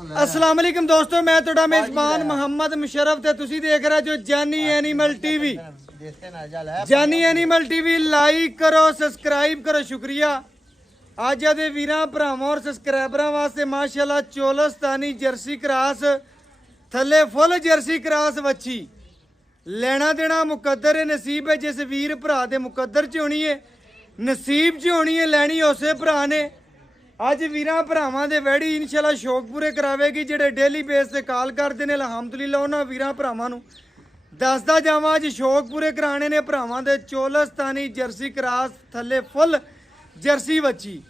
अस्सलाम वालेकुम दोस्तों, मैं ਤੁਹਾਡਾ मेजबान मोहम्मद मुशर्रफ ਤੇ ਤੁਸੀਂ ਦੇਖ ਰਹੇ ਜੋ ਜਾਨੀ ਐਨੀਮਲ ਟੀਵੀ। ਜਾਨੀ ਐਨੀਮਲ ਟੀਵੀ ਲਾਈਕ ਕਰੋ, ਸਬਸਕ੍ਰਾਈਬ ਕਰੋ, ਸ਼ੁਕਰੀਆ। ਅੱਜ ਦੇ ਵੀਰਾਂ ਭਰਾਵਾਂ ਔਰ ਸਬਸਕ੍ਰਾਈਬਰਾਂ ਵਾਸਤੇ ਮਾਸ਼ਾਅੱਲਾ ਚੋਲਸਤਾਨੀ ਜਰਸੀ ਕ੍ਰਾਸ ਥੱਲੇ ਫੁੱਲ ਜਰਸੀ ਕ੍ਰਾਸ ਵੱਛੀ ਲੈਣਾ ਦੇਣਾ ਮੁਕੱਦਰ ਹੈ, ਨਸੀਬ ਹੈ। ਜਿਸ ਵੀਰ ਭਰਾ ਦੇ ਮੁਕੱਦਰ ਚ ਹੋਣੀ ਹੈ, ਨਸੀਬ ਚ ਹੋਣੀ ਹੈ, ਲੈਣੀ ਉਸੇ ਭਰਾ ਨੇ। ਅੱਜ ਵੀਰਾਂ ਭਰਾਵਾਂ ਦੇ ਵੈੜੀ ਇਨਸ਼ਾਅੱਲਾ ਸ਼ੌਕ ਪੂਰੇ ਕਰਾਵੇਗੀ ਜਿਹੜੇ ਡੇਲੀ ਬੇਸ ਤੇ ਕਾਲ ਕਰਦੇ ਨੇ। ਅਲਹਮਦੁਲਿਲਾ ਉਹਨਾਂ ਵੀਰਾਂ ਭਰਾਵਾਂ ਨੂੰ ਦੱਸਦਾ ਜਾਵਾਂ ਅੱਜ ਸ਼ੌਕ ਪੂਰੇ ਕਰਾਣੇ ਨੇ ਭਰਾਵਾਂ ਦੇ। ਚੋਲਸਤਾਨੀ ਜਰਸੀ ਕ੍ਰਾਸ ਥੱਲੇ ਫੁੱਲ ਜਰਸੀ ਵੱਛੀ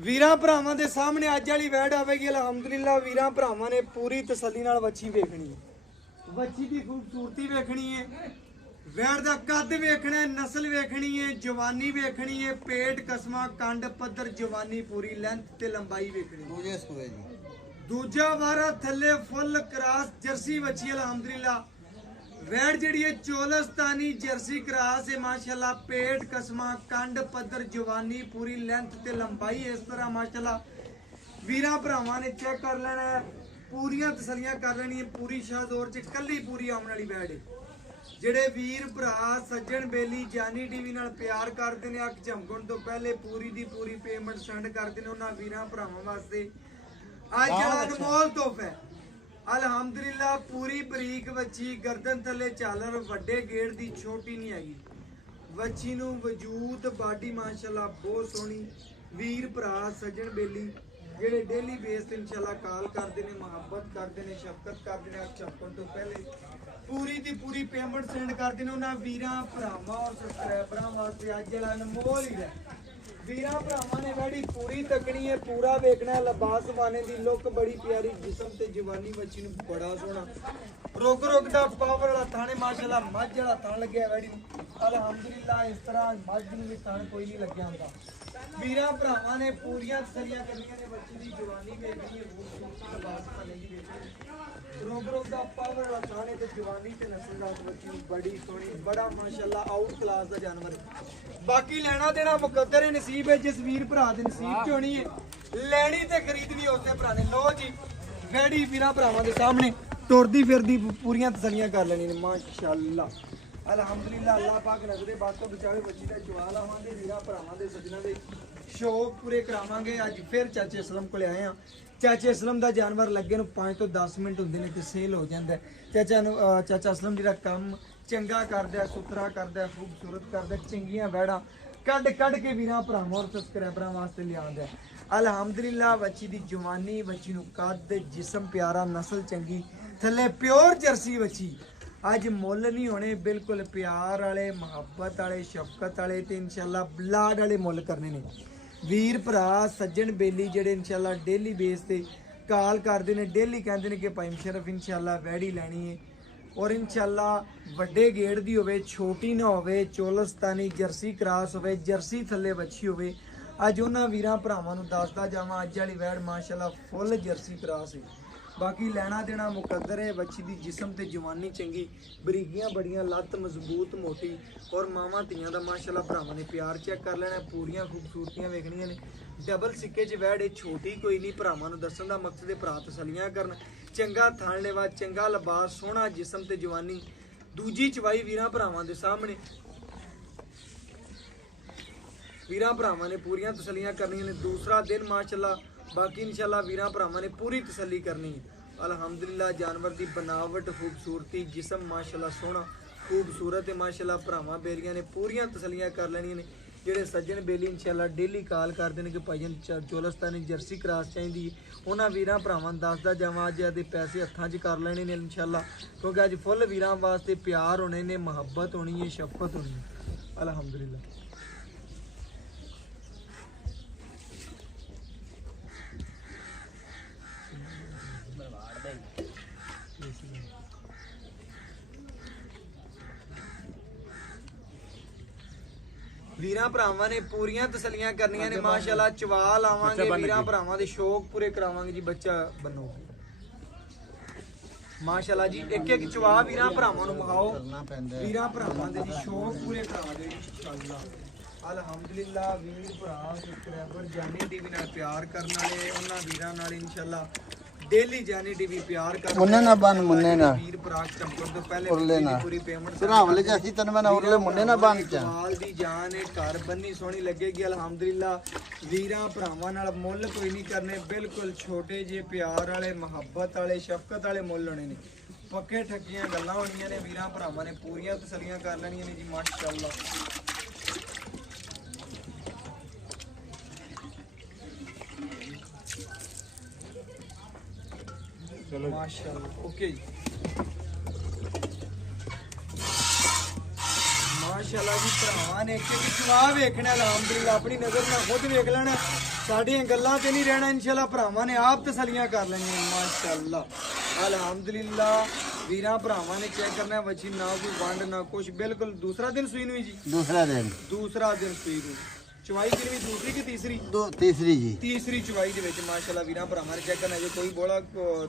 ਵੀਰਾਂ ਭਰਾਵਾਂ ਦੇ ਸਾਹਮਣੇ ਅੱਜ ਵਾਲੀ ਵੈੜ ਆਵੇਗੀ। ਅਲਹਮਦੁਲਿਲਾ ਵੀਰਾਂ ਭਰਾਵਾਂ ਨੇ ਪੂਰੀ ਤਸੱਲੀ ਨਾਲ ਵੱਛੀ ਵੇਖਣੀ ਹੈ, ਵੱਛੀ ਦੀ ਖੂਬਸੂਰਤੀ ਵੇਖਣੀ ਹੈ, ਵੈੜ ਦਾ ਕੱਦ ਵੇਖਣਾ ਹੈ, ਨਸਲ ਵੇਖਣੀ ਹੈ, ਜਵਾਨੀ ਵੇਖਣੀ ਹੈ, ਪੇਟ ਕਸਮਾ ਕੰਡ ਪੱਧਰ ਜਵਾਨੀ ਪੂਰੀ ਲੈਂਥ ਤੇ ਲੰਬਾਈ ਵੇਖਣੀ। ਦੂਜਾ ਵਾਰਾ ਥੱਲੇ ਫੁੱਲ ਕ੍ਰਾਸ ਜਰਸੀ ਵੱਛੀ ਅਲਹਮਦੁਲਿਲਾ ਵੈੜ ਜਿਹੜੀ ਹੈ ਚੋਲਸਤਾਨੀ ਜਰਸੀ ਕ੍ਰਾਸ ਹੈ। ਮਾਸ਼ਾਅੱਲਾ ਪੇਟ ਕਸਮਾ ਕੰਡ ਪੱਧਰ ਜਵਾਨੀ ਪੂਰੀ ਲੈਂਥ ਤੇ ਲੰਬਾਈ ਇਸ ਤਰ੍ਹਾਂ ਮਾਸ਼ਾਅੱਲਾ ਵੀਰਾਂ ਭਰਾਵਾਂ ਨੇ ਚੈੱਕ ਕਰ ਲੈਣਾ ਹੈ, ਪੂਰੀਆਂ ਤਸੱਲੀਆਂ ਕਰ ਲੈਣੀ ਹੈ। ਪੂਰੀ ਸ਼ਾਹਜ਼ੋਰ ਚ ਕੱਲੀ ਪੂਰੀ ਆਉਣ ਵਾਲੀ ਵੈੜ ਹੈ। ਜਿਹੜੇ ਵੀਰ ਭਰਾ ਸੱਜਣ ਬੇਲੀ ਜਾਨੀ ਟੀਵੀ ਨਾਲ ਪਿਆਰ ਕਰਦੇ ਨੇ, ਅੱਖ ਝਮਕਣ ਤੋਂ ਪਹਿਲੇ ਪੂਰੀ ਦੀ ਪੂਰੀ ਪੇਮੈਂਟ ਸੈਂਡ ਕਰਦੇ ਨੇ, ਉਹਨਾਂ ਵੀਰਾਂ ਭਰਾਵਾਂ ਵਾਸਤੇ ਅੱਜ ਜਿਹੜਾ ਅਨਮੋਲ ਤੋਹਫਾ ਹੈ ਅਲਹਮਦੁਲਿਲਾ ਪੂਰੀ ਬਰੀਕ ਵੱਛੀ ਗਰਦਨ ਥੱਲੇ ਝਾਲਰ ਵੱਡੇ ਗੇੜ ਦੀ ਛੋਟੀ ਨਹੀਂ ਹੈਗੀ ਵੱਛੀ ਨੂੰ ਵਜੂਦ ਬਾਡੀ ਮਾਸ਼ਾਅੱਲਾ ਬਹੁਤ ਸੋਹਣੀ। ਵੀਰ ਭਰਾ ਸੱਜਣ ਬੇਲੀ ਜਿਹੜੇ ਡੇਲੀ ਬੇਸ ਤੇ ਇਨਸ਼ਾਅੱਲਾ ਕਾਲ ਕਰਦੇ ਨੇ, ਮੁਹੱਬਤ ਕਰਦੇ ਨੇ, ਸ਼ਫਕਤ ਕਰਦੇ ਨੇ, ਅੱਖ ਝਮਕਣ ਤੋਂ ਪਹਿਲੇ ਪੂਰੀ ਦੀ ਪੂਰੀ ਪੇਮੈਂਟ ਸੈਂਡ ਕਰਦੇ ਨੇ ਉਹਨਾਂ ਵੀਰਾਂ ਭਰਾਵਾਂ ਔਰ ਸਬਸਕ੍ਰਾਈਬਰਾਂ ਵਾਸਤੇ ਅੱਜ ਜਿਹੜਾ ਅਨਮੋਲ ਹੀ ਹੈ। ਵੀਰਾਂ ਭਰਾਵਾਂ ਨੇ ਵੈੜੀ ਪੂਰੀ ਤੱਕਣੀ ਹੈ, ਪੂਰਾ ਵੇਖਣਾ। ਲਿਬਾਸ ਬਾਨੇ ਦੀ ਲੁੱਕ ਬੜੀ ਪਿਆਰੀ, ਜਿਸਮ ਤੇ ਜਵਾਨੀ ਵੱਛੀ ਨੂੰ ਬੜਾ ਸੋਹਣਾ ਰੁਕ ਰੁਕ ਦਾ ਪਾਵਰ ਵਾਲਾ ਥਾਣੇ ਮਾਸ਼ਾਅੱਲਾ ਮੱਝ ਵਾਲਾ ਥਣ ਲੱਗਿਆ ਵੈੜੀ ਨੂੰ ਅਲਹਮਦੁਲਿਲਾ। ਇਸ ਤਰ੍ਹਾਂ ਮੱਝ ਨੂੰ ਵੀ ਥਣ ਕੋਈ ਨਹੀਂ ਲੱਗਿਆ ਹੁੰਦਾ। ਵੀਰਾਂ ਭਰਾਵਾਂ ਨੇ ਪੂਰੀਆਂ ਤਸੱਲੀਆਂ ਕਰਨੀਆਂ ਨੇ, ਬੱਚੀ ਦੀ ਜਵਾਨੀ ਵੇਖਣੀ ਹੈ, ਲਿਬਾਸ ਬਾਨੇ ਦੀ ਵੇਖਣੀ, ਰੁਕ ਰੁਕ ਦਾ ਪਾਵਰ ਵਾਲਾ ਥਾਣੇ ਤੇ ਜਵਾਨੀ ਤੇ ਨਸਲ ਦਾ ਬੱਚੀ ਨੂੰ ਬੜੀ ਸੋਹਣੀ, ਬੜਾ ਮਾਸ਼ਾਅੱਲਾ ਆਊਟ ਕਲਾਸ ਦਾ ਜਾਨਵਰ ਹੈ। ਬਾਕੀ ਲੈਣਾ ਦੇਣਾ ਮੁਕੱਦਰ ਹੈ, ਨਸੀਬ ਹੈ। ਜਿਸ ਵੀਰ ਭਰਾ ਦੇ ਨਸੀਬ ਚ ਹੋਣੀ ਹੈ ਲੈਣੀ ਤੇ ਖਰੀਦਣੀ ਉਸੇ ਭਰਾ ਨੇ। ਲੋ ਜੀ ਵੈੜੀ ਵੀਰਾਂ ਭਰਾਵਾਂ ਦੇ ਸਾਹਮਣੇ ਤੁਰਦੀ ਫਿਰਦੀ ਪੂਰੀਆਂ ਤਸੱਲੀਆਂ ਕਰ ਲੈਣੀ ਨੇ ਮਾਸ਼ਾਅੱਲਾ ਅਲਹਮਦੁਲਿਲਾ। ਅੱਲਾਹ ਪਾਕ ਨਜ਼ਰੇ ਬਾਤ ਤੋਂ ਬਚਾਵੇ। ਬੱਚੀ ਦਾ ਜਵਾ ਲਾਵਾਂਗੇ, ਵੀਰਾਂ ਭਰਾਵਾਂ ਦੇ ਸੱਜਣਾ ਦੇ ਸ਼ੌਕ ਪੂਰੇ ਕਰਾਵਾਂਗੇ। ਅੱਜ ਫਿਰ ਚਾਚੇ ਅਸਲਮ ਕੋਲੇ ਆਏ ਆ। ਚਾਚੇ ਅਸਲਮ ਦਾ ਜਾਨਵਰ ਲੱਗੇ ਨੂੰ 5 ਤੋਂ 10 ਮਿੰਟ ਹੁੰਦੇ ਨੇ ਤੇ ਸੇਲ ਹੋ ਜਾਂਦਾ। ਚਾਚਾ ਅਸਲਮ ਜਿਹੜਾ ਕੰਮ ਚੰਗਾ ਕਰਦਾ, ਸੁਥਰਾ ਕਰਦਾ, ਖੂਬਸੂਰਤ ਕਰਦਾ, ਚੰਗੀਆਂ ਵੈੜਾਂ ਕੱਢ ਕੱਢ ਕੇ ਵੀਰਾਂ ਭਰਾਵਾਂ ਔਰ ਸਬਸਕ੍ਰਾਈਬਰਾਂ ਵਾਸਤੇ ਲਿਆਉਂਦਾ ਅਲਹਮਦੁਲਿਲਾ। ਵੱਛੀ ਦੀ ਜਵਾਨੀ, ਵੱਛੀ ਨੂੰ ਕੱਦ, ਜਿਸਮ ਪਿਆਰਾ, ਨਸਲ ਚੰਗੀ, ਥੱਲੇ ਪਿਓਰ ਜਰਸੀ ਵੱਛੀ। ਅੱਜ ਮੁੱਲ ਨਹੀਂ ਹੋਣੇ, ਬਿਲਕੁਲ ਪਿਆਰ ਵਾਲੇ, ਮੁਹੱਬਤ ਵਾਲੇ, ਸ਼ਫਕਤ ਵਾਲੇ ਤੇ ਇਨਸ਼ਾਅੱਲਾ ਲਾਡ ਵਾਲੇ ਮੁੱਲ ਕਰਨੇ ਨੇ। ਵੀਰ ਭਰਾ ਸੱਜਣ ਬੇਲੀ ਜਿਹੜੇ ਇਨਸ਼ਾਅੱਲਾ ਡੇਲੀ ਬੇਸ ਤੇ ਕਾਲ ਕਰਦੇ ਨੇ, ਡੇਲੀ ਕਹਿੰਦੇ ਨੇ ਕਿ ਭਾਈ ਮੁਸ਼ਰਫ ਇਨਸ਼ਾਅੱਲਾ ਵੈੜੀ ਲੈਣੀ ਹੈ ਔਰ ਇਨਸ਼ਾਅੱਲਾ ਵੱਡੇ ਗੇੜ ਦੀ ਹੋਵੇ, ਛੋਟੀ ਨਾ ਹੋਵੇ, ਚੋਲਸਤਾਨੀ ਜਰਸੀ ਕ੍ਰਾਸ ਹੋਵੇ, ਜਰਸੀ ਥੱਲੇ ਵੱਛੀ ਹੋਵੇ। ਅੱਜ ਉਹਨਾਂ ਵੀਰਾਂ ਭਰਾਵਾਂ ਨੂੰ ਦੱਸਦਾ ਜਾਵਾਂ ਅੱਜ ਵਾਲੀ ਵੈੜ ਮਾਸ਼ਾਅੱਲਾ ਫੁੱਲ ਜਰਸੀ ਕ੍ਰਾਸ ਹੈ। ਬਾਕੀ ਲੈਣਾ ਦੇਣਾ ਮੁਕੱਦਰ ਹੈ। ਵੱਛੀ ਦੀ ਜਿਸਮ ਤੇ ਜਵਾਨੀ ਚੰਗੀ, ਬਰੀਕੀਆਂ ਬੜੀਆਂ, ਲੱਤ ਮਜ਼ਬੂਤ ਮੋਟੀ ਔਰ ਮਾਵਾਂ ਧੀਆਂ ਦਾ ਮਾਸ਼ਾਅੱਲਾ ਭਰਾਵਾਂ ਨੇ ਪਿਆਰ ਚੈੱਕ ਕਰ ਲੈਣਾ। ਪੂਰੀਆਂ ਖੂਬਸੂਰਤੀਆਂ ਵੇਖਣੀਆਂ ਨੇ। ਡਬਲ ਸਿੱਕੇ 'ਚ ਵੈੜ ਇਹ ਛੋਟੀ ਕੋਈ ਨਹੀਂ। ਭਰਾਵਾਂ ਨੂੰ ਦੱਸਣ ਦਾ ਮਕਸਦ ਹੈ ਭਰਾ ਤਸੱਲੀਆਂ ਕਰਨ। ਚੰਗਾ ਥਣ ਲੇਵਾ, ਚੰਗਾ ਲਿਬਾਸ, ਸੋਹਣਾ ਜਿਸਮ ਤੇ ਜਵਾਨੀ। ਦੂਜੀ ਚਵਾਈ ਵੀਰਾਂ ਭਰਾਵਾਂ ਦੇ ਸਾਹਮਣੇ ਵੀਰਾਂ ਭਰਾਵਾਂ ਨੇ ਪੂਰੀਆਂ ਤਸੱਲੀਆਂ ਕਰਨੀਆਂ ਨੇ। ਦੂਸਰਾ ਦਿਨ ਮਾਸ਼ਾਅੱਲਾ ਬਾਕੀ ਇਨਸ਼ਾਅੱਲਾ ਵੀਰਾਂ ਭਰਾਵਾਂ ਨੇ ਪੂਰੀ ਤਸੱਲੀ ਕਰਨੀ ਹੈ ਅਲਹਮਦੁਲਿਲਾ। ਜਾਨਵਰ ਦੀ ਬਨਾਵਟ, ਖੂਬਸੂਰਤੀ, ਜਿਸਮ ਮਾਸ਼ਾਅੱਲਾ ਸੋਹਣਾ ਖੂਬਸੂਰਤ ਹੈ ਮਾਸ਼ਾਅੱਲਾ। ਭਰਾਵਾਂ ਬੇਲੀਆਂ ਨੇ ਪੂਰੀਆਂ ਤਸੱਲੀਆਂ ਕਰ ਲੈਣੀਆਂ ਨੇ। ਜਿਹੜੇ ਸੱਜਣ ਬੇਲੀ ਇਨਸ਼ਾਅੱਲਾ ਡੇਲੀ ਕਾਲ ਕਰਦੇ ਨੇ ਕਿ ਭਾਈਜਾਨ ਚੋਲਸਤਾਨੀ ਜਰਸੀ ਕ੍ਰਾਸ ਚਾਹੀਦੀ ਹੈ, ਉਹਨਾਂ ਵੀਰਾਂ ਭਰਾਵਾਂ ਨੂੰ ਦੱਸਦਾ ਜਾਵਾਂ ਅੱਜ ਦੇ ਪੈਸੇ ਹੱਥਾਂ 'ਚ ਕਰ ਲੈਣੇ ਨੇ ਇਨਸ਼ਾਅੱਲਾ, ਕਿਉਂਕਿ ਅੱਜ ਫੁੱਲ ਵੀਰਾਂ ਵਾਸਤੇ ਪਿਆਰ ਹੋਣੇ ਨੇ, ਮੁਹੱਬਤ ਹੋਣੀ ਹੈ, ਸ਼ਫਕਤ ਹੋਣੀ ਹੈ ਅਲਹਮਦੁਲਿਲਾ। ਵੀਰਾਂ ਭਰਾਵਾਂ ਨੇ ਪੂਰੀਆਂ ਤਸੱਲੀਆਂ ਕਰਨੀਆਂ ਨੇ ਮਾਸ਼ਾਅੱਲਾ। ਚਵਾ ਲਾਵਾਂਗੇ ਵੀਰਾਂ ਭਰਾਵਾਂ ਦੇ ਸ਼ੌਕ ਪੂਰੇ ਕਰਾਵਾਂਗੇ ਜੀ। ਬੱਚਾ ਬਣੋ ਮਾਸ਼ਾਅੱਲਾ ਜੀ। ਇੱਕ ਇੱਕ ਚਵਾ ਵੀਰਾਂ ਭਰਾਵਾਂ ਨੂੰ ਵਿਖਾਓ, ਵੀਰਾਂ ਭਰਾਵਾਂ ਦੇ ਜੀ ਸ਼ੌਕ ਪੂਰੇ ਕਰਾਵਾਂਗੇ ਇਨਸ਼ਾਅੱਲਾ ਅਲਹਮਦੁਲਿਲਾ। ਵੀਰ ਭਰਾ ਸਬਸਕ੍ਰਾਈਬਰ ਜਾਨੀ ਟੀਵੀ ਨਾਲ ਪਿਆਰ ਕਰਨ ਵਾਲੇ ਉਹਨਾਂ ਵੀਰਾਂ ਨਾਲ ਇਨਸ਼ਾਅੱਲਾ डेली जानी टीवी प्यार कर मुन्ने ना बन मुन्ने ना वीर प्राक चंपक तो पहले उरले ना पूरी पेमेंट सरावले जैसी तन मैं उरले मुन्ने ना बन चा कमाल दी जान है घर बन्नी सोहनी लगेगी अल्हम्दुलिल्लाह वीरां भरावां नाल मुੱਲ कोई नहीं करने बिल्कुल छोटे जे प्यार वाले मुहब्बत वाले शफकत वाले मुੱਲ होने ने पक्के ठक्कियां गल्लां होणीਆਂ ने वीरां भरावां ने पूरीਆਂ तसल्लियां कर लेणीਆਂ ने जी माशाअल्लाह चलो माशाअल्लाह ओके जी माशाअल्लाह जी भरावां ने एक जवाब वेखना अल्हम्दुलिल्लाह अपनी नजर ਨਾਲ ਖੁਦ ਵੇਖ ਲੈਣਾ ਸਾਡੀਆਂ ਗੱਲਾਂ ਤੇ ਨਹੀਂ ਰਹਿਣਾ ਇਨਸ਼ਾਅੱਲਾ ਭਰਾਵਾਂ ਨੇ ਆਪ ਤਸੱਲੀਆਂ ਕਰ ਲੈਣੀਆਂ ਮਾਸ਼ਾਅੱਲਾ ਅਲਹਮਦੁਲਿल्लाह ਵੀਰਾਂ ਭਰਾਵਾਂ ਨੇ ਚੈੱਕ ਕਰਨਾ ਵੱਛੀ ਨਾ ਕੋਈ ਵੰਡ ਨਾ ਕੁਛ ਬਿਲਕੁਲ ਦੂਸਰਾ ਦਿਨ ਸੂਈ ਨੂੰ ਜੀ दूसरा दिन ਸੂਈ ਨੂੰ ਚਵਾਈ ਕਿੰਨੀ ਦੂਸਰੀ ਕਿ ਤੀਸਰੀ तीसरी जी ਤੀਸਰੀ ਚਵਾਈ ਦੇ ਵਿੱਚ ਮਾਸ਼ਾਅੱਲਾ ਵੀਰਾਂ ਭਰਾਵਾਂ ਨੇ ਚੈੱਕ ਕਰਨਾ ਜੇ ਕੋਈ ਬੋਲਾ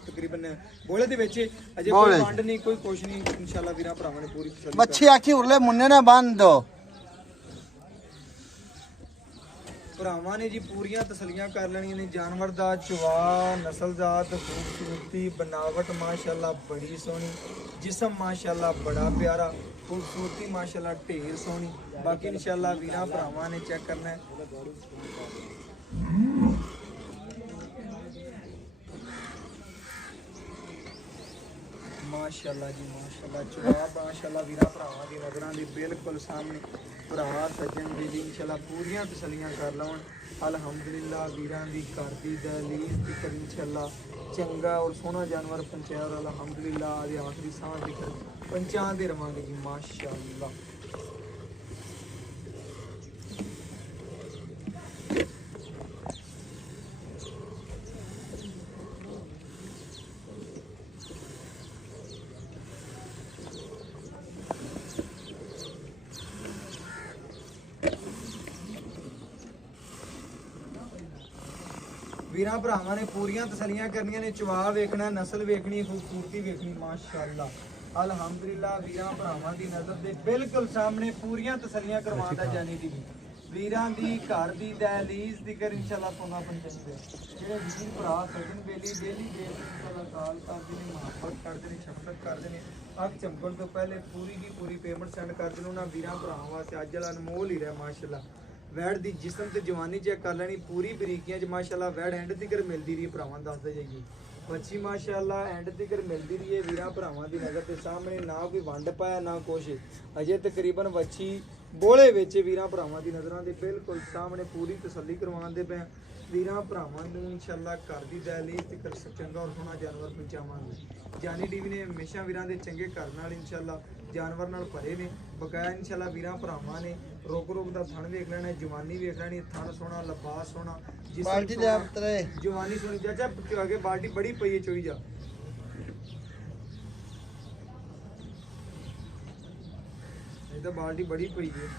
ਤਕਰੀਬਨ ਬੋਲੇ ਦੇ ਵਿੱਚ ਅਜੇ ਕੋਈ ਵੰਡ ਨਹੀਂ ਕੋਈ ਕੁਛ ਨਹੀਂ ਇਨਸ਼ਾਅੱਲਾ ਵੀਰਾਂ ਭਰਾਵਾਂ ਨੇ ਪੂਰੀ ਤਸੱਲੀ मच्छी आखी उरले मुन्ने ना बांध दो ਭਰਾਵਾਂ ਨੇ ਜੀ ਪੂਰੀਆਂ ਤਸੱਲੀਆਂ ਕਰ ਲੈਣੀਆਂ ਨੇ ਜਾਨਵਰ ਦਾ ਚਵਾ ਨਸਲਜ਼ਾਤ ਖੂਬਸੂਰਤੀ ਬਣਾਵਟ ਮਾਸ਼ਾਅੱਲਾ ਬੜੀ ਸੋਹਣੀ ਜਿਸਮ ਮਾਸ਼ਾਅੱਲਾ ਬੜਾ ਪਿਆਰਾ ਖੂਬਸੂਰਤੀ ਮਾਸ਼ਾਅੱਲਾ ਢੇਰ ਸੋਹਣੀ ਬਾਕੀ ਇਨਸ਼ਾਅੱਲਾ ਵੀਰਾਂ ਭਰਾਵਾਂ ਨੇ ਚੈੱਕ ਕਰਨਾ ਹੈ ਮਾਸ਼ਾਅੱਲਾ ਜੀ ਮਾਸ਼ਾਅੱਲਾ ਜਵਾਬ ਮਾਸ਼ਾਅੱਲਾ ਵੀਰਾਂ ਭਰਾਵਾਂ ਦੀ ਨਜ਼ਰਾਂ ਦੇ ਬਿਲਕੁਲ ਸਾਹਮਣੇ ਭਰਾ ਸੱਜਣ ਜੀ ਇਨਸ਼ਾਅੱਲਾ ਪੂਰੀਆਂ ਤਸੱਲੀਆਂ ਕਰ ਲਵਣ ਅਲਹਮਦੁਲਿल्लाह ਵੀਰਾਂ ਦੀ ਘਰ ਦੀ ਦਲੀਲ ਦੀ ਕਰ ਇਨਸ਼ਾਅੱਲਾ ਚੰਗਾ ਔਰ ਸੋਹਣਾ ਜਾਨਵਰ ਪੰਚਾਇਰ ਅਲਹਮਦੁਲਿल्लाह ਆਦੇ ਆਖਰੀ ਸਾਹ ਦੀ ਪੰਚਾਂ ਦੇ ਰਵਾਂਗੇ ਜੀ ਮਾਸ਼ਾਅੱਲਾ ਵੀਰਾਂ ਭਰਾਵਾਂ ਨੇ ਪੂਰੀਆਂ ਤਸੱਲੀਆਂ ਕਰਨੀਆਂ ਨੇ ਚਵਾ ਵੇਖਣਾ ਨਸਲ ਵੇਖਣੀ ਖੂਬਸੂਰਤੀ ਵੇਖਣੀ ਮਾਸ਼ਾਅੱਲਾ ਅਲਹਮਦੁਲਿल्लाह ਵੀਰਾਂ ਭਰਾਵਾਂ ਦੀ ਨਜ਼ਰ ਦੇ ਬਿਲਕੁਲ ਸਾਹਮਣੇ ਪੂਰੀਆਂ ਤਸੱਲੀਆਂ ਕਰਵਾਉਂਦਾ ਜਾਨੀ ਦੀ ਵੀਰਾਂ ਦੀ ਘਰ ਦੀ ਦਹਲੀਜ਼ ਦੀ ਕਰ ਇਨਸ਼ਾਅੱਲਾ ਪੋਣਾ ਪੰਚਾਇਤ ਜਿਹੜੇ ਵੀਰ ਭਰਾ ਸਜਣ ਬੇਲੀ ਡੇਲੀ ਇਨਸ਼ਾਅੱਲਾ ਕਾਲ ਕਰਦੇ ਨੇ ਮੁਹੱਬਤ ਕਰਦੇ ਨੇ ਸ਼ਫਕਤ ਕਰਦੇ ਨੇ ਅੱਖ ਚਮਕਣ ਤੋਂ ਪਹਿਲੇ ਪੂਰੀ ਦੀ ਪੂਰੀ ਪੇਮੈਂਟ ਸੈਂਡ ਕਰਦੇ ਨੇ ਉਹਨਾਂ ਵੀਰਾਂ ਭਰਾਵਾਂ ਵਾਸਤੇ ਅੱਜ ਵਾਲਾ ਅਨਮੋਲ ਹੀ ਰਿਹਾ ਮਾਸ਼ਾਅੱਲਾ ਵੈੜ ਦੀ ਜਿਸਮ ਤੇ ਜਵਾਨੀ ਚੈੱਕ ਕਰ ਲੈਣੀ ਪੂਰੀ ਬਰੀਕੀਆਂ ਚ ਮਾਸ਼ਾਅੱਲਾ ਵੈੜ ਐਂਡ ਤੀਕਰ ਮਿਲਦੀ ਰਹੀ ਭਰਾਵਾਂ ਦੱਸਦੇ ਜਾਈਏ ਬੱਚੀ ਮਾਸ਼ਾਅੱਲਾ ਐਂਡ ਤੀਕਰ ਮਿਲਦੀ ਰਹੀ ਹੈ ਵੀਰਾਂ ਭਰਾਵਾਂ ਦੀ ਨਜ਼ਰ ਦੇ ਸਾਹਮਣੇ ਨਾ ਕੋਈ ਵੰਡ ਪਾਇਆ ਨਾ ਕੁਛ ਅਜੇ ਤਕਰੀਬਨ ਬੱਚੀ ਬੋਲੇ ਵਿੱਚ ਵੀਰਾਂ ਭਰਾਵਾਂ ਦੀ ਨਜ਼ਰਾਂ ਦੇ ਬਿਲਕੁਲ ਸਾਹਮਣੇ ਪੂਰੀ ਤਸੱਲੀ ਕਰਵਾਉਂਦੇ ਪਏ ਵੀਰਾਂ ਭਰਾਵਾਂ ਨੂੰ ਇਨਸ਼ਾਅੱਲਾ ਘਰ ਦੀ ਦਹਲੀਜ਼ ਤੇ ਕਰ ਚੰਗਾ ਔਰ ਸੋਹਣਾ ਜਾਨਵਰ ਪਹੁੰਚਾਵਾਂਗੇ ਜਾਨੀ ਟੀਵੀ ਨੇ ਹਮੇਸ਼ਾ ਵੀਰਾਂ ਦੇ ਚੰਗੇ ਘਰ ਨਾਲ ਇਨਸ਼ਾਅੱਲਾ ਜਾਨਵਰ ਨਾਲ ਭਰੇ ਨੇ ਬਕਾਇਆ ਇਨਸ਼ਾਅੱਲਾ ਵੀਰਾਂ ਭਰਾਵਾਂ ਨੇ ਰੋਕ ਰੋਕ ਦਾ ਥਣ ਵੇਖ ਲੈਣਾ ਜਵਾਨੀ ਵੇਖ ਲੈਣੀ ਥਣ ਸੋਹਣਾ ਲਿਬਾਸ ਸੋਹਣਾ बाल्टी ले उतरे ਜਵਾਨੀ ਸੋਹਣੀ ਚਾਚਾ ਅੱਗੇ ਬਾਲਟੀ ਬੜੀ ਪਈ ਹੈ ਚੋਈ ਜਾ ਇਹ ਤਾਂ ਬਾਲਟੀ ਬੜੀ ਪਈ ਹੈ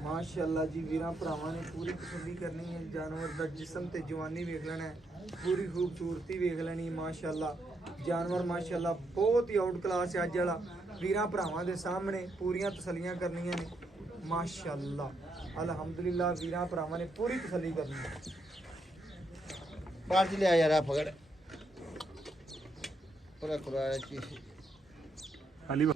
ਮਾਸ਼ਾਅੱਲਾ ਜੀ ਵੀਰਾਂ ਭਰਾਵਾਂ ਨੇ ਪੂਰੀ ਤਸੱਲੀ ਕਰਨੀ ਹੈ ਜਾਨਵਰ ਦਾ ਜਿਸਮ ਤੇ ਜਵਾਨੀ ਵੇਖ ਲੈਣਾ ਹੈ ਪੂਰੀ ਖੂਬਸੂਰਤੀ ਵੇਖ ਲੈਣੀ ਮਾਸ਼ਾਅੱਲਾ ਜਾਨਵਰ ਮਾਸ਼ਾਅੱਲਾ ਬਹੁਤ ਹੀ ਆਊਟ ਕਲਾਸ ਹੈ ਅੱਜ ਵਾਲਾ ਵੀਰਾਂ ਭਰਾਵਾਂ ਦੇ ਸਾਹਮਣੇ ਪੂਰੀਆਂ ਤਸੱਲੀਆਂ ਕਰਨੀਆਂ ਨੇ ਮਾਸ਼ਾਅੱਲਾ ਅਲਹਮਦੁਲਿल्लाह ਵੀਰਾਂ ਭਰਾਵਾਂ ਨੇ ਪੂਰੀ ਤਸੱਲੀ ਕਰਨੀ ਹੈ बाल्टी ले आ यार आप पकड़ पूरा खुला चीज खाली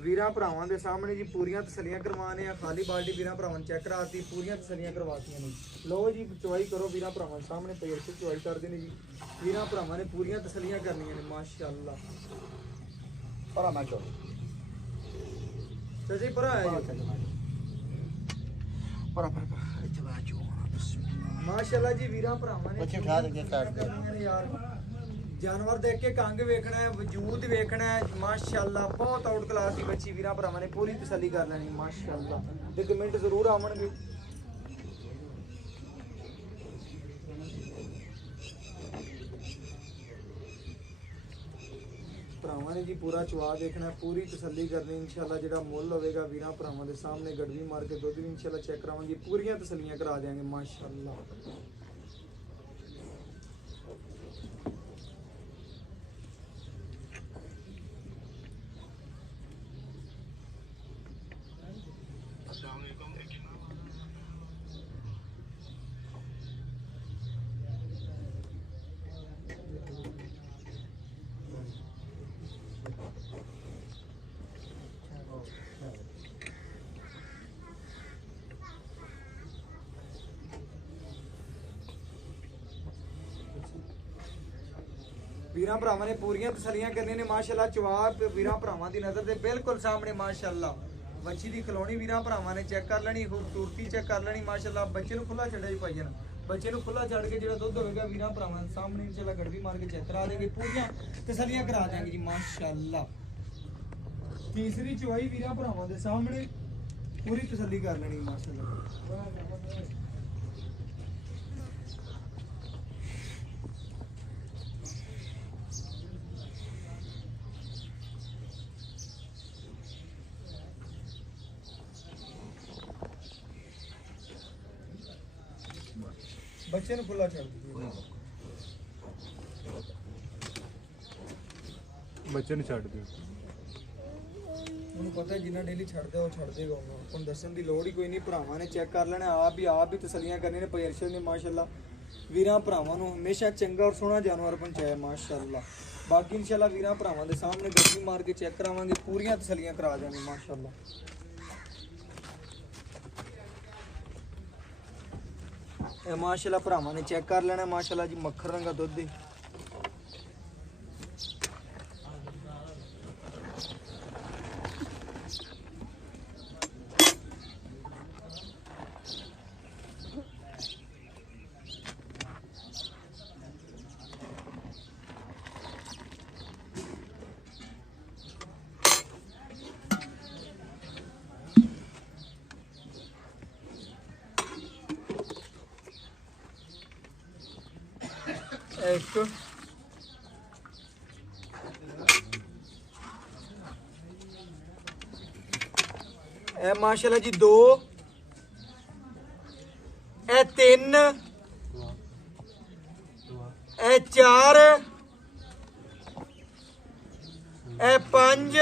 ਵੀਰਾਂ ਭਰਾਵਾਂ ਦੇ ਸਾਹਮਣੇ ਜੀ ਪੂਰੀਆਂ ਤਸੱਲੀਆਂ ਕਰਵਾਉਣੇ ਆ ਖਾਲੀ ਬਾਲਟੀ ਵੀਰਾਂ ਭਰਾਵਾਂ ਨੂੰ ਚੈੱਕ ਕਰਾਤੀ ਪੂਰੀਆਂ ਤਸੱਲੀਆਂ ਕਰਵਾਤੀਆਂ ਨੇ ਲਓ ਜੀ ਚੁਆਈ ਕਰੋ ਵੀਰਾਂ ਭਰਾਵਾਂ ਦੇ ਸਾਹਮਣੇ ਪੇੜ ਤੇ ਚੁਆਈ ਕਰਦੇ ਨੇ ਜੀ ਵੀਰਾਂ ਭਰਾਵਾਂ ਨੇ ਪੂਰੀਆਂ ਤਸੱਲੀਆਂ ਕਰਨੀਆਂ ਨੇ ਮਾਸ਼ਾਅੱਲਾ परा मैं चो ਚਾਚੀ ਭਰਾ ਆਇਆ ਜੀ परा परा इधर बाजू ਮਾਸ਼ਾਅੱਲਾ ਜੀ ਵੀਰਾਂ ਭਰਾਵਾਂ ਨੇ ਬੱਚੇ ਉਠਾ ਦੇ ਕੇ ਕਾਟ ਦੇ। ਕਰਨੀਆਂ ਨੇ ਯਾਰ ਜਾਨਵਰ ਦੇਖ ਕੇ ਕੰਗ ਵੇਖਣਾ ਹੈ ਵਜੂਦ ਵੇਖਣਾ ਹੈ ਮਾਸ਼ਾਅੱਲਾ ਬਹੁਤ ਆਊਟ ਕਲਾਸ ਦੀ ਬੱਚੀ ਵੀਰਾਂ ਭਰਾਵਾਂ ਨੇ ਪੂਰੀ ਤਸੱਲੀ ਕਰ ਲੈਣੀ ਮਾਸ਼ਾਅੱਲਾ ਤੇ ਕਮੈਂਟ ਜ਼ਰੂਰ ਆਵਣਗੇ ਭਰਾਵਾਂ ਨੇ ਜੀ ਪੂਰਾ ਚਵਾ ਦੇਖਣਾ ਪੂਰੀ ਤਸੱਲੀ ਕਰਨੀ ਇਨਸ਼ਾਅੱਲਾ ਜਿਹੜਾ ਮੁੱਲ ਹੋਵੇਗਾ ਵੀਰਾਂ ਭਰਾਵਾਂ ਦੇ ਸਾਹਮਣੇ ਗੜਵੀ ਮਾਰ ਕੇ ਦੁੱਧ ਵੀ ਇਨਸ਼ਾਅੱਲਾ ਚੈੱਕ ਕਰਾਵਾਂਗੇ ਪੂਰੀਆਂ ਤਸੱਲੀਆਂ ਕਰਾ ਦੇਵਾਂਗੇ ਮਾਸ਼ਾਅੱਲਾ ਵੀਰਾਂ ਭਰਾਵਾਂ ਨੇ ਪੂਰੀਆਂ ਤਸੱਲੀਆਂ ਕਰਨੀਆਂ ਨੇ ਮਾਸ਼ਾਅੱਲਾ। ਚਵਾਰ ਵੀਰਾਂ ਭਰਾਵਾਂ ਦੀ ਨਜ਼ਰ ਦੇ ਬਿਲਕੁਲ ਸਾਹਮਣੇ ਮਾਸ਼ਾਅੱਲਾ। ਬੱਚੀ ਦੀ ਖਲੋਣੀ ਵੀਰਾਂ ਭਰਾਵਾਂ ਨੇ ਚੈੱਕ ਕਰ ਲੈਣੀ, ਖੂਬਸੂਰਤੀ ਚੈੱਕ ਕਰ ਲੈਣੀ ਮਾਸ਼ਾਅੱਲਾ। ਬੱਚੇ ਨੂੰ ਖੁੱਲਾ ਛੱਡਿਆ ਜੀ ਭਾਈਜਾਨ, ਬੱਚੇ ਨੂੰ ਖੁੱਲਾ ਛੱਡ ਕੇ ਜਿਹੜਾ ਦੁੱਧ ਹੋਵੇਗਾ ਵੀਰਾਂ ਭਰਾਵਾਂ ਦੇ ਸਾਹਮਣੇ ਇਨਸ਼ਾਅੱਲਾ ਗੜਵੀ ਮਾਰ ਕੇ ਚੈੱਕ ਕਰਾ ਦੇंगे, ਪੂਰੀਆਂ ਤਸੱਲੀਆਂ ਕਰਾ ਦੇंगे ਜੀ ਮਾਸ਼ਾਅੱਲਾ। ਤੀਸਰੀ ਚਵਾਈ ਵੀਰਾਂ ਭਰਾਵਾਂ ਦੇ ਸਾਹਮਣੇ ਪੂਰੀ ਤਸੱਲੀ ਕਰ ਲੈਣੀ ਮਾਸ਼ਾਅੱਲਾ। ਬੱਚੇ ਨੂੰ ਖੁੱਲਾ ਛੱਡ ਦਿਓ, ਬੱਚੇ ਨੂੰ ਛੱਡ ਦਿਓ। ਉਹਨੂੰ ਪਤਾ ਜਿੰਨਾ ਡੇਲੀ ਛੱਡਦਾ ਉਹ ਛੱਡ ਦੇਗਾ ਉਹਨੂੰ, ਹੁਣ ਦੱਸਣ ਦੀ ਲੋੜ ਹੀ ਕੋਈ ਨਹੀਂ। ਭਰਾਵਾਂ ਨੇ ਚੈੱਕ ਕਰ ਲੈਣਾ, ਆਪ ਵੀ ਤਸੱਲੀਆਂ ਕਰਨੀਆਂ ਨੇ। ਭਾਈ ਅਰਸ਼ਦ ਨੇ ਮਾਸ਼ਾਅੱਲਾ ਵੀਰਾਂ ਭਰਾਵਾਂ ਨੂੰ ਹਮੇਸ਼ਾ ਚੰਗਾ ਔਰ ਸੋਹਣਾ ਜਾਨਵਰ ਪਹੁੰਚਾਇਆ ਮਾਸ਼ਾਅੱਲਾ। ਬਾਕੀ ਇਨਸ਼ਾਅੱਲਾ ਵੀਰਾਂ ਭਰਾਵਾਂ ਦੇ ਸਾਹਮਣੇ ਗੱਡੀ ਮਾਰ ਕੇ ਚੈੱਕ ਕਰਾਵਾਂਗੇ, ਪੂਰੀਆਂ ਤਸੱਲੀਆਂ ਕਰਾ ਜਾਵਾਂਗੇ ਮਾਸ਼ਾਅੱਲਾ। ਇਹ ਮਾਸ਼ਾਅੱਲਾ ਭਰਾਵਾਂ ਨੇ ਚੈੱਕ ਕਰ ਲੈਣਾ ਮਾਸ਼ਾਅੱਲਾ ਜੀ। ਮੱਖਣ ਰੰਗਾ ਦੁੱਧ ਹੈ। ਇੱਕ ਇਹ ਮਾਸ਼ਾਅੱਲਾ ਜੀ 2, ਇਹ 3, ਇਹ 4, ਇਹ 5,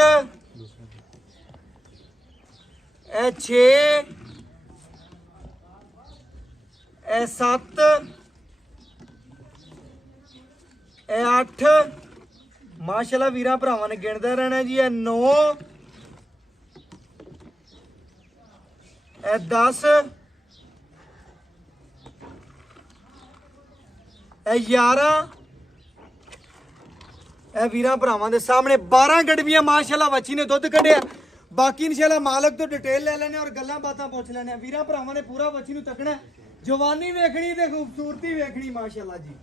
ਇਹ 6, ਇਹ 7, ਇਹ 8 ਮਾਸ਼ਾਅੱਲਾ ਵੀਰਾਂ ਭਰਾਵਾਂ ਨੇ ਗਿਣਦਾ ਰਹਿਣਾ ਜੀ। ਇਹ 9, ਇਹ 10, ਇਹ 11, ਇਹ ਵੀਰਾਂ ਭਰਾਵਾਂ ਦੇ ਸਾਹਮਣੇ 12 ਗੜਵੀਆਂ ਮਾਸ਼ਾਅੱਲਾ ਬੱਚੀ ਨੇ ਦੁੱਧ ਕੱਢਿਆ। ਬਾਕੀ ਇਨਸ਼ਾਅੱਲਾ ਮਾਲਕ ਤੋਂ ਡਿਟੇਲ ਲੈ ਲੈਣੇ ਔਰ ਗੱਲਾਂ ਬਾਤਾਂ ਪੁੱਛ ਲੈਣੇ। ਵੀਰਾਂ ਭਰਾਵਾਂ ਨੇ ਪੂਰਾ ਬੱਚੀ ਨੂੰ ਤੱਕਣਾ, ਜਵਾਨੀ ਵੇਖਣੀ ਤੇ ਖੂਬਸੂਰਤੀ ਵੇਖਣੀ ਮਾਸ਼ਾਅੱਲਾ ਜੀ।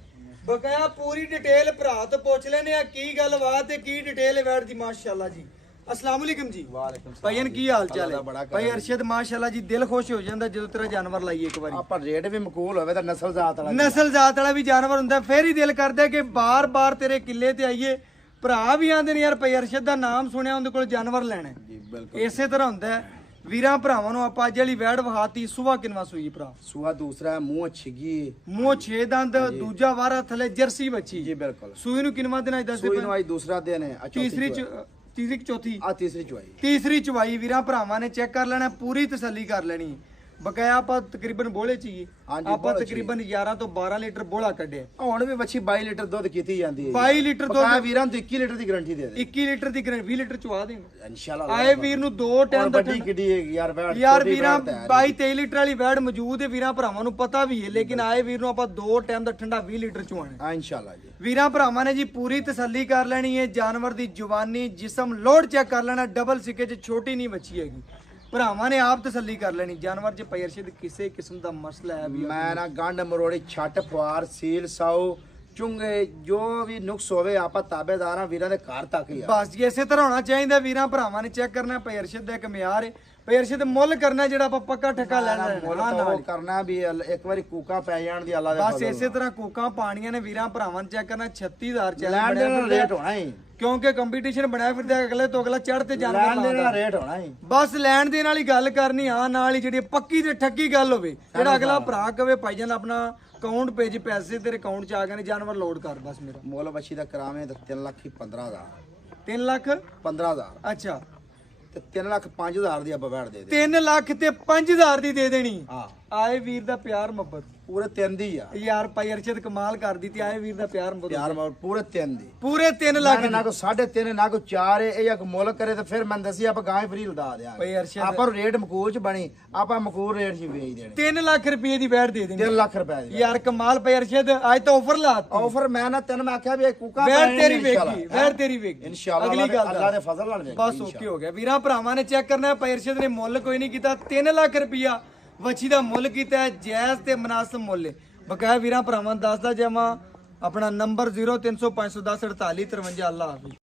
ਬਕਾਇਆ ਪੂਰੀ ਡਿਟੇਲ ਭਰਾ ਤੋਂ ਪੁੱਛ ਲੈਣੇ ਆ ਕੀ ਗੱਲਬਾਤ ਤੇ ਕੀ ਡਿਟੇਲ ਹੈ ਵੈਟ ਦੀ ਮਾਸ਼ਾਅੱਲਾ ਜੀ। अस्सलाम वालेकुम जी। वालेकुम सलाम। भाईन की हाल चाल है? भाई अरशद माशाल्लाह जी दिल खुश हो जाता ਜਦੋਂ ਤੇਰਾ ਜਾਨਵਰ ਲਾਈਏ ਇੱਕ ਵਾਰੀ। ਆਪਾਂ ਰੇਟ ਵੀ ਮਕੂਲ ਹੋਵੇ ਤਾਂ ਨਸਲ ਜ਼ਾਤ ਵਾਲਾ ਵੀ ਜਾਨਵਰ ਹੁੰਦਾ, ਫੇਰ ਹੀ ਦਿਲ ਕਰਦਾ ਕਿ ਬਾਰ-ਬਾਰ ਤੇਰੇ ਕਿੱਲੇ ਤੇ ਆਈਏ। ਭਰਾ ਵੀ ਆਂਦੇ ਨੇ ਯਾਰ ਭਾਈ ਅਰਸ਼ਦ ਦਾ ਨਾਮ ਸੁਣਿਆ ਉਹਦੇ ਕੋਲ ਜਾਨਵਰ ਲੈਣਾ ਜੀ। ਬਿਲਕੁਲ ਇਸੇ ਤਰ੍ਹਾਂ ਹੁੰਦਾ ਹੈ। ਵੀਰਾਂ ਭਰਾਵਾਂ ਨੂੰ ਆਪਾਂ ਅੱਜ ਵਾਲੀ ਵੈੜ ਵਹਾਤੀ। ਸੁਬਾ ਕਿੰਨਵਾ ਸੂਈ ਭਰਾ? ਸੂਆ ਦੂਸਰਾ, ਮੂੰਹ ਛਿਗੀ, ਮੂੰਹ 6 ਦੰਦ, ਦੂਜਾ ਵਾਰਾ ਥੱਲੇ ਜਰਸੀ ਬੱਚੀ ਜੀ। ਬਿਲਕੁਲ ਸੂਈ ਨੂੰ ਕਿੰਨਵਾ ਦਿਨ ਅੱਜ ਦੱਸਦੇ ਸੂਈ ਨੂੰ ਅੱਜ ਦੂਸਰਾ ਦਿਨ ਹੈ। ਤੀਸਰੀ ਚੌਥੀ ਆ ਤੀਸਰੀ ਚੁਆਈ। ਤੀਸਰੀ ਚਵਾਈ ਵੀਰਾਂ ਭਰਾਵਾਂ ਨੇ ਚੈੱਕ ਕਰ ਲੈਣਾ, ਪੂਰੀ ਤਸੱਲੀ ਕਰ ਲੈਣੀ। ਬਕਾਇਆ ਆਪਾਂ ਤਕਰੀਬਨ ਬੋਲੇ ਚੀਏ ਆਪਾਂ ਤਕਰੀਬਨ 11 ਤੋਂ 12 ਲੀਟਰ ਬੋਲਾ ਕੱਢਿਆ। ਹੁਣ ਵੀ ਬੱਚੀ 22 ਲੀਟਰ ਦੁੱਧ ਕੀਤੀ ਜਾਂਦੀ ਹੈ। 22 ਲੀਟਰ ਦੁੱਧ ਵੀਰਾਂ ਨੂੰ 21 ਲੀਟਰ ਦੀ ਗਾਰੰਟੀ ਦੇ ਦੇ। 21 ਲੀਟਰ ਦੀ ਗਾਰੰਟੀ 20 ਲੀਟਰ ਚਵਾ ਦੇਂਗੇ ਇਨਸ਼ਾਅੱਲਾ। ਆਏ ਵੀਰ ਨੂੰ 2 ਟਾਈਮ ਦਾ ਵੱਡੀ ਕਿੱਡੀ ਹੈ ਯਾਰ ਵੈੜ। ਯਾਰ ਵੀਰਾਂ 22-23 ਲੀਟਰ ਵਾਲੀ ਵੈੜ ਮੌਜੂਦ ਹੈ, ਵੀਰਾਂ ਭਰਾਵਾਂ ਨੂੰ ਪਤਾ ਵੀ ਹੈ। ਲੇਕਿਨ ਆਏ ਵੀਰ ਨੂੰ ਆਪਾਂ 2 ਟਾਈਮ ਦਾ ਠੰਡਾ 20 ਲੀਟਰ ਚਵਾਣਾ। ਹਾਂ ਇਨਸ਼ਾਅੱਲਾ ਜੀ। ਵੀਰਾਂ ਭਰਾਵਾਂ ਨੇ ਜੀ ਪੂਰੀ ਤਸੱਲੀ ਕਰ ਲੈਣੀ ਹੈ। ਜਾਨਵਰ ਦੀ ਜਵਾਨੀ, ਜਿਸਮ, ਲੋਡ ਚੈੱਕ ਕਰ ਲੈਣਾ। ਡਬਲ ਸਿੱਕੇ 'ਚ ਛੋਟੀ ਨਹੀਂ ਬੱਚੀ ਹੈਗੀ। ਭਰਾਵਾਂ ਨੇ ਆਪ ਤਸੱਲੀ ਕਰ ਲੈਣੀ। ਜਾਨਵਰ 'ਚ ਭਾਈ ਅਰਸ਼ਦ ਕਿਸੇ ਕਿਸਮ ਦਾ ਮਸਲਾ ਹੈ ਵੀ ਮੈਂ ਨਾ ਗੰਢ ਮਰੋੜੀ, ਛੱਟ ਫੁਆਰ, ਸੀਲ ਸਾਊ, ਚੁੰਗੇ, ਜੋ ਵੀ ਨੁਕਸ ਹੋਵੇ ਆਪਾਂ ਤਾਬੇਦਾਰਾਂ ਵੀਰਾਂ ਦੇ ਘਰ ਤੱਕ ਹੀ ਆ। ਬਸ ਜੀ ਇਸੇ ਤਰ੍ਹਾਂ ਹੋਣਾ ਚਾਹੀਦਾ। ਵੀਰਾਂ ਭਰਾਵਾਂ ਨੇ ਚੈੱਕ ਕਰਨਾ ਭਾਈ ਅਰਸ਼ਦ ਦਾ ਇੱਕ ਮਿਆਰ ਹੈ। ਭਾਈ ਅਰਸ਼ਦ ਮੁੱਲ ਕਰਨਾ ਜਿਹੜਾ ਆਪਾਂ ਪੱਕਾ ਠੱਕਾ ਲੈਣਾ ਮੁੱਲ ਕਰਨਾ ਵੀ ਇੱਕ ਵਾਰੀ ਕੂਕਾ ਪੈ ਜਾਣ ਦੀ ਅੱਲਾ ਦੇ ਬਸ ਇਸੇ ਤਰ੍ਹਾਂ ਕੋਕਾਂ ਪਾਣੀਆਂ ਨੇ। ਵੀਰਾਂ ਭਰਾਵਾਂ ਨੇ ਚੈੱਕ ਕਰਨਾ 36000 ਲੈਣ ਦੇ ਨਾਲ ਰੇਟ ਹੋਣਾ ਹੀ, ਕਿਉਂਕਿ ਕੰਪੀਟੀਸ਼ਨ ਬਣਾਇਆ ਫਿਰਦਾ ਅਗਲੇ ਤੋਂ ਅਗਲਾ ਚੜ੍ਹ ਤੇ ਜਾਨਵਰ ਲੈਣ ਦੇ ਨਾਲ ਰੇਟ ਹੋਣਾ ਹੀ। ਬਸ ਲੈਣ ਦੇ ਨਾਲ ਹੀ ਗੱਲ ਕਰਨੀ ਆ, ਨਾਲ ਹੀ ਜਿਹੜੀ ਪੱਕੀ ਤੇ ਠੱਗੀ ਗੱਲ ਹੋਵੇ। ਜਿਹੜਾ ਅਗਲਾ ਭਰਾ ਕਵੇ ਭਾਈ ਜਾਨ ਆਪਣਾ ਅਕਾਊਂਟ ਪੇਜ ਪੈਸੇ ਤੇਰੇ ਅਕਾਊਂਟ 'ਚ ਆ ਗਏ ਨੇ, ਜਾਨਵਰ ਲੋਡ ਕਰ। ਬਸ ਮੇਰਾ ਮੁੱਲ ਬੱਚੀ ਦਾ ਕਰਾਵੇਂ ਤਾਂ 3,15,000 3 ਲੱਖ 15,000 ਅੱਛਾ ਤੇ 3,05,000 ਦੀ ਆਪਾਂ ਵੈੜ ਦੇ ਦੇ। 3 ਲੱਖ ਤੇ 5,000 ਦੀ ਦੇ ਦੇਣੀ। ਹਾਂ ਆਏ ਵੀਰ ਦਾ ਪਿਆਰ ਮੁਹੱਬਤ ਪੂਰੇ 3 ਦੀ ਆ ਯਾਰ ਭਾਈ ਅਰਸ਼ਦ ਕਮਾਲ ਕਰ ਦਿੱਤੀ ਆਏ ਵੀਰ ਦਾ ਪਿਆਰ ਮੁਹੱਬਤ ਯਾਰ ਪੂਰੇ 3 ਦੀ ਪੂਰੇ 3 ਲੱਖ ਨਾ ਕੋ 3.5 ਨਾ ਕੋ 4 ਇਹ ਇੱਕ ਮੁੱਲ ਕਰੇ ਤੇ ਫਿਰ ਮੈਂ ਦੱਸੀ ਆਪਾਂ ਗਾਂ ਫਰੀ ਲਦਾ ਭਾਈ ਦਿਆਂਗੇ ਅਰਸ਼ਦ ਆਪਾਂ ਰੇਟ ਮਕੂਲ ਚ ਬਣੀ ਆਪਾਂ ਮਕੂਲ ਰੇਟ 'ਚ ਵੇਚ ਦੇਣੇ 3 ਲੱਖ ਰੁਪਏ ਦੀ ਬੈਠ ਦੇ ਦੇਂਗੇ 3 ਲੱਖ ਰੁਪਏ ਦੀ ਯਾਰ ਕਮਾਲ ਭਾਈ ਅਰਸ਼ਦ ਅੱਜ ਤਾਂ ਆਫਰ ਲਾਤੀ ਆਫਰ ਮੈਂ ਨਾ ਤੈਨੂੰ ਮੈਂ ਆਖਿਆ ਵੀ ਇਹ ਕੁੱਕਾ ਬੈਠ ਤੇਰੀ ਵੇਖੀ ਬੈਠ ਤੇਰੀ ਵੇਖੀ ਇਨਸ਼ਾਅੱਲਾ ਅਗਲੀ ਗੱਲ ਅੱਲਾਹ ਦੇ ਫਜ਼ਲ ਨਾਲ ਵੇਖੀ ਬਸ ਓਕੇ ਹੋ ਗਿਆ ਵੀਰਾਂ ਭਰਾਵਾਂ ਨੇ ਚੈੱਕ ਕਰਨਾ ਹੈ ਭਾਈ ਅਰਸ਼ਦ ਨੇ ਮੁੱਲ ਕੋਈ ਨਹੀਂ ਕੀਤਾ 3 ਲੱਖ ਰੁਪਇਆ ਵੱਛੀ ਦਾ ਮੁੱਲ ਕੀਤਾ ਹੈ ਜਾਇਜ਼ ਤੇ ਮੁਨਾਸਬ ਮੁੱਲ ਹੈ ਬਕਾਇਆ ਵੀਰਾਂ ਭਰਾਵਾਂ ਦੱਸਦਾ ਜਾਵਾਂ ਆਪਣਾ ਨੰਬਰ 0300 510 48 53 ਅੱਲਾਹ ਹਾਫਿਜ਼।